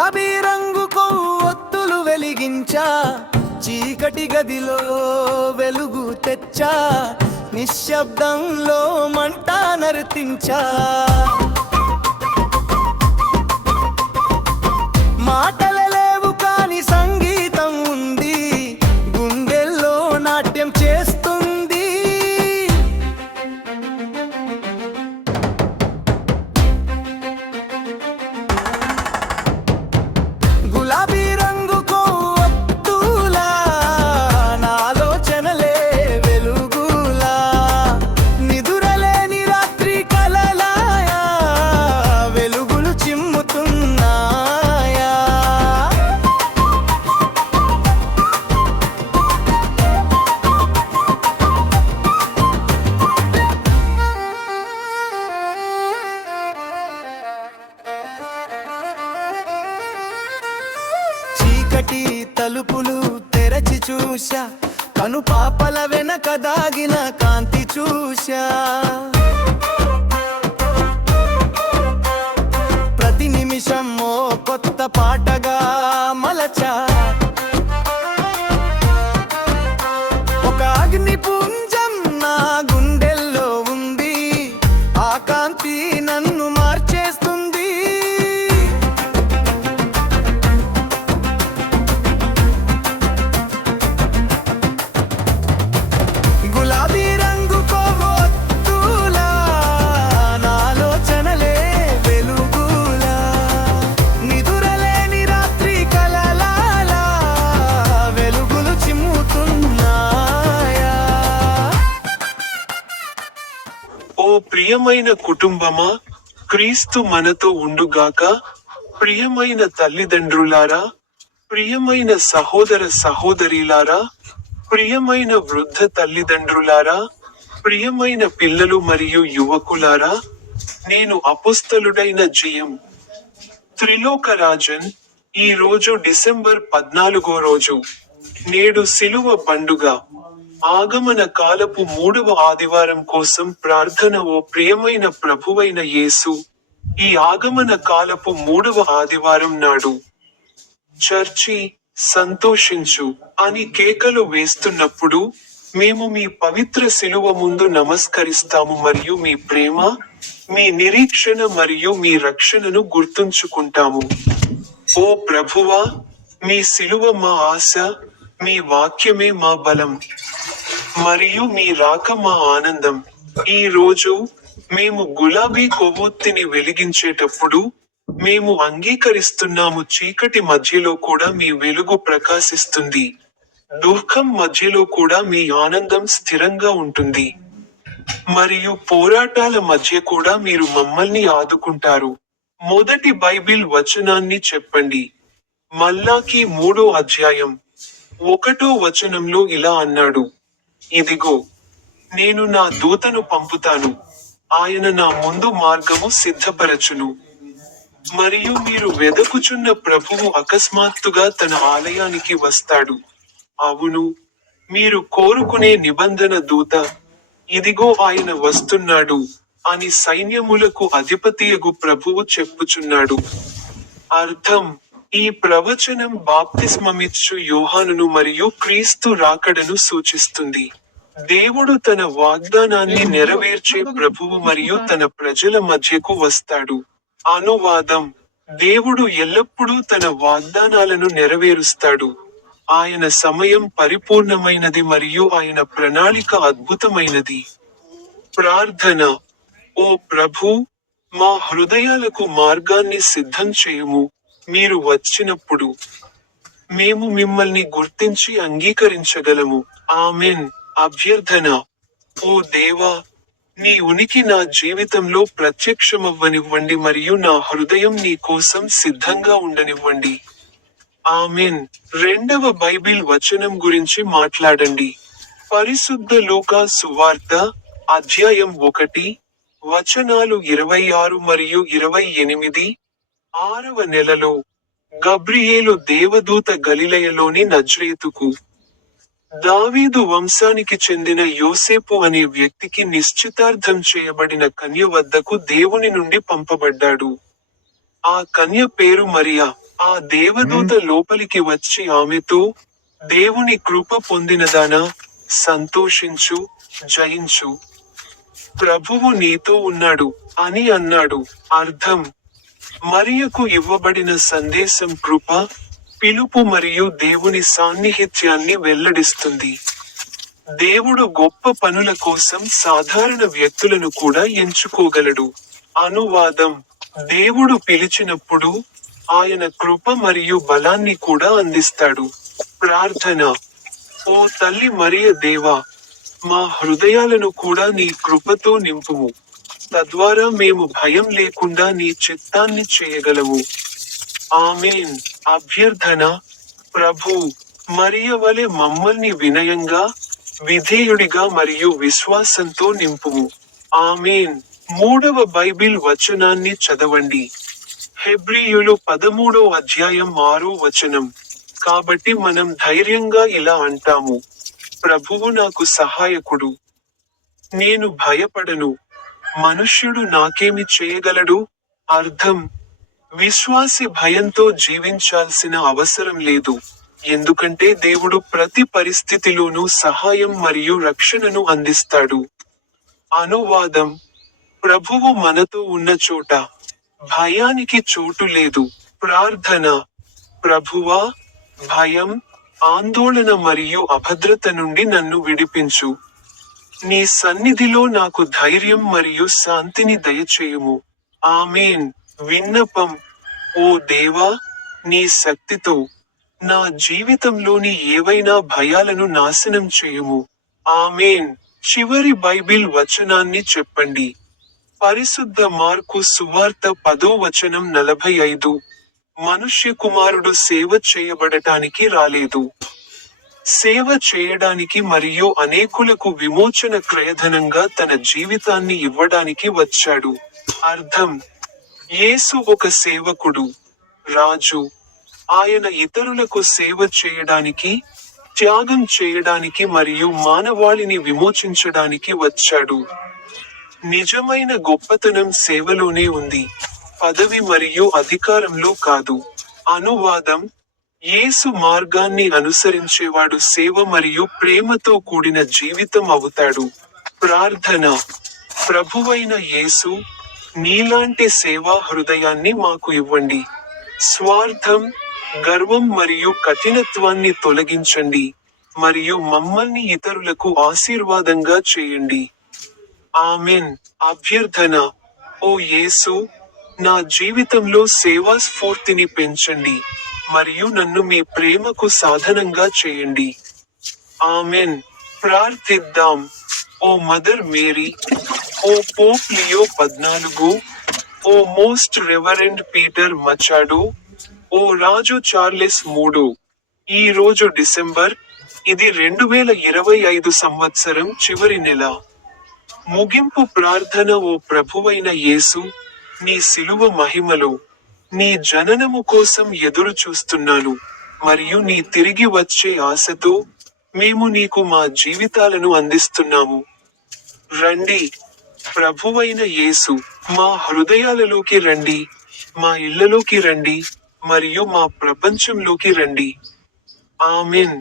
గులాబీ రంగు కొవ్వొత్తులు వెలిగించా, చీకటి గదిలో వెలుగు తెచ్చా, నిశ్శబ్దంలో మంట నర్తించా. మాటలు లేవు కాని సంగీతం ఉంది, గుండెల్లో నాట్యం చేస్తుంది. గులాబీ రంగు కొవ్వొత్తులా నాలోచనలే వెలుగులా, నిదురలేని రాత్రి కలలాయా వెలుగులు చిమ్ముతున్నాయా. చీకటి తలుపులు తెరచి చూశా, కనుపాపల వెనక దాగిన కాంతి చూశా. ప్రతి నిమిషం ఓ కొత్త పాటగా మలచా. ఒక అగ్ని పుంజం నా గుండెల్లో ఉంది, ఆ కాంతి నన్ను మార్చేస్తుంది. గులాబీ రంగు కొవ్వొత్తులా నాలోచనలే వెలుగులా, నిదురలేని రాత్రి కలలాలా వెలుగులు చిమ్ముతున్నాయా. ఓ ప్రియమైన కుటుంబమా, క్రీస్తు మనతో ఉండుగాక. ప్రియమైన తల్లిదండ్రులారా, ప్రియమైన సహోదర సహోదరీలారా, ప్రియమైన వృద్ధ తల్లిదండ్రులారా, ప్రియమైన పిల్లలు మరియు యువకులారా, నేను అపోస్తలుడైన జిఎం త్రిలోకరాజన్. ఈ రోజు డిసెంబర్ 14 రోజు. నేడు శిలువ పండుగ. ఆగమన కాలపు 3వ ఆదివారం కోసం ప్రార్థన. ఓ ప్రియమైన ప్రభువైన యేసు, ఈ ఆగమన కాలపు 3వ ఆదివారం నాడు చర్చి సంతోషించు అని కేకలు వేస్తున్నప్పుడు మేము మీ పవిత్ర శిలువ ముందు నమస్కరిస్తాము మరియు మీ ప్రేమ, మీ నిరీక్షణ మరియు మీ రక్షణను గుర్తుంచుకుంటాము. ఓ ప్రభువా, మీ శిలువ మా ఆశ, మీ వాక్యమే మా బలం మరియు మీ రాక మా ఆనందం. ఈ రోజు మేము గులాబీ కొవ్వొత్తిని వెలిగించేటప్పుడు మేము అంగీకరిస్తున్నాము, చీకటి మధ్యలో కూడా మీ వెలుగు ప్రకాశిస్తుంది, దుఃఖం మధ్యలో కూడా మీ ఆనందం స్థిరంగా ఉంటుంది, మరియు పోరాటాల మధ్య కూడా మీరు మమ్మల్ని ఆదుకుంటారు. మొదటి బైబిల్ వచనాన్ని చెప్పండి. మల్లాకి 3వ అధ్యాయం 1వ వచనంలో ఇలా అన్నాడు, ఇదిగో నేను నా దూతను పంపుతాను, ఆయన నా ముందు మార్గము సిద్ధపరచును. మరియు మీరు వెదకుచున్న ప్రభువు అకస్మాత్తుగా తన ఆలయానికి వస్తాడు. అవును, మీరు కోరుకునే నిబంధన దూత, ఇదిగో ఆయన వస్తున్నాడు అని సైన్యములకు అధిపతియగు ప్రభువు చెప్పుచున్నాడు. అర్థం: ఈ ప్రవచనం బాప్తిస్మమిచ్చు యోహానును మరియు క్రీస్తు రాకడను సూచిస్తుంది. దేవుడు తన వాగ్దానాన్ని నెరవేర్చే ప్రభువు మరియు తన ప్రజల మధ్యకు వస్తాడు. అనువాదం: దేవుడు ఎల్లప్పుడూ తన వాగ్దానాలను నెరవేరుస్తాడు. ఆయన సమయం పరిపూర్ణమైనది మరియు ఆయన ప్రణాళిక అద్భుతమైనది. ప్రార్థన: ఓ ప్రభూ, మా హృదయాలకు మార్గాన్ని సిద్ధం చేయుము. మీరు వచ్చినప్పుడు మేము మిమ్మల్ని గుర్తించి అంగీకరించగలము. ఆమెన్. అభ్యర్థన: ఓ దేవా, నీ ఉనికి నా జీవితంలో ప్రత్యక్షమవ్వనివ్వండి మరియు నా హృదయం నీ కోసం సిద్ధంగా ఉండనివ్వండి. ఆమెన్. రెండవ బైబిల్ వచనం గురించి మాట్లాడండి. పరిశుద్ధ లూకా సువార్త, అధ్యాయం 1, వచనాలు 26 మరియు 28. 6వ నెలలో గబ్రియేలు దేవదూత గలిలయలోని నజ్రేతుకు, దావీదు వంశానికి చెందిన యోసేపు అనే వ్యక్తికి నిశ్చితార్థం చేయబడిన కన్య వద్దకు దేవుని నుండి పంపబడ్డాడు. ఆ కన్య పేరు మరియా. ఆ దేవదూత లోపలికి వచ్చి ఆమెతో, దేవుని కృప పొందినదానా, సంతోషించు, జయించు. ప్రభువు నీతో ఉన్నాడు అని అన్నాడు. అర్థం: మరియకు ఇవ్వబడిన సందేశం కృప, పిలుపు మరియు దేవుని సాన్నిహిత్యాన్ని వెల్లడిస్తుంది. దేవుడు గొప్ప పనుల కోసం సాధారణ వ్యక్తులను కూడా ఎంచుకోగలడు. అనువాదం: దేవుడు పిలిచినప్పుడు ఆయన కృప మరియు బలాన్ని కూడా అందిస్తాడు. ప్రార్థన: ఓ తల్లి మరియ దేవా, మా హృదయాలను కూడా నీ కృపతో నింపుము. తద్వారా మేము భయం లేకుండా నీ చిత్తాన్ని చేయగలము. ఆమేన్. అభ్యర్థన: ప్రభూ, మరియ వలె మమ్మల్ని వినయంగా, విధేయుడిగా మరియు విశ్వాసంతో నింపుము. ఆమేన్. 3వ బైబిల్ వచనాన్ని చదవండి. హెబ్రీయులు 13వ అధ్యాయం 6వ వచనం. కాబట్టి మనం ధైర్యంగా ఇలా అంటాము: ప్రభువు నాకు సహాయకుడు. నేను భయపడను. మనుష్యుడు నాకేమి చేయగలడు? అర్థం: విశ్వాసి భయంతో జీవించాల్సిన అవసరం లేదు. ఎందుకంటే దేవుడు ప్రతి పరిస్థితిలోనూ సహాయం మరియు రక్షణను అందిస్తాడు. అనువాదం: ప్రభువు మనతో ఉన్న చోట భయానికి చోటు లేదు. ప్రార్థన: ప్రభువా, భయం, ఆందోళన మరియు అభద్రత నుండి నన్ను విడిపించు. నీ సన్నిధిలో నాకు ధైర్యం మరియు శాంతిని దయచేయుము. ఆమేన్. విన్నపం: ఓ దేవా, నీ శక్తితో నా జీవితంలోని ఏవైనా భయాలను నాశనం చేయుము. ఆమేన్. చివరి బైబిల్ వచనాన్ని చెప్పండి. పరిశుద్ధ మార్కు సువార్త 10వ వచనం 45. మనుష్య కుమారుడు సేవ చేయబడటానికి రాలేదు, సేవ చేయడానికి మరియు అనేకులకు విమోచన క్రయధనంగా తన జీవితాన్ని ఇవ్వడానికి వచ్చాడు. అర్థం: యేసు ఒక సేవకుడు, రాజు. ఆయన ఇతరులకు సేవ చేయడానికి, త్యాగం చేయడానికి మరియు మానవాళిని విమోచించడానికి వచ్చాడు. నిజమైన గొప్పతనం సేవలోనే ఉంది, పదవి మరియు అధికారంలో కాదు. అనువాదం: యేసు మార్గాన్ని అనుసరించేవాడు సేవ మరియు ప్రేమతో కూడిన జీవితం అవుతాడు. ప్రార్థన: ప్రభువైన యేసు, నీలాంటి సేవా హృదయాన్ని మాకు ఇవ్వండి. స్వార్థం, గర్వం మరియు కఠినత్వాన్ని తొలగించండి, మరియు మమ్మల్ని ఇతరులకు ఆశీర్వాదంగా చేయండి. ఆమేన్. అభ్యర్థన: ఓ యేసు, నా జీవితంలో సేవా స్ఫూర్తిని పెంచండి, మరియు నన్ను మీ ప్రేమకు సాధనంగా చేయండి. ఆమేన్. ప్రార్థిద్దాం. ఓ మదర్ మేరీ, ఓ పోప్ లియో 14, ఓ మోస్ట్ రెవరెండ్ పీటర్ మచాడో, ఓ రాజు చార్లెస్ 3. ఈ రోజు డిసెంబర్, ఇది 2025 సంవత్సరం చివరి నెల. ముగింపు ప్రార్థన: ఓ ప్రభువైన యేసు, నీ శిలువ మహిమలో నీ జననము కోసం ఎదురు చూస్తున్నాను, మరియు నీ తిరిగి వచ్చే ఆశతో మేము నీకు మా జీవితాలను అందిస్తున్నాము. రండి, ప్రభువైన యేసు, మా హృదయాలలోకి రండి, మా ఇళ్లలోకి రండి, మరియు మా ప్రపంచంలోకి రండి. ఆమేన్.